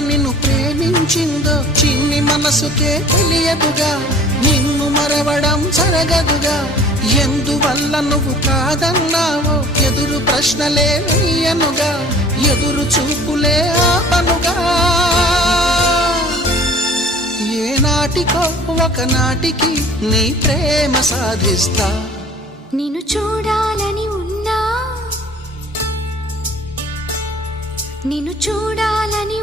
నిన్ను ప్రేమించిందో చిన్ని మనసుకే తెలియదుగా, నిన్ను మరవడం జరగదుగా. ఎందువల్ల నువ్వు కాదన్నావో ఎదురు ప్రశ్నలే వేయనుగా, ఎదురు చూపులే ఆపనుగా. ఏనాటికో ఒకనాటికి నీ ప్రేమ సాధిస్తా. నిన్ను చూడాలని ఉన్నా, నిన్ను చూడాలని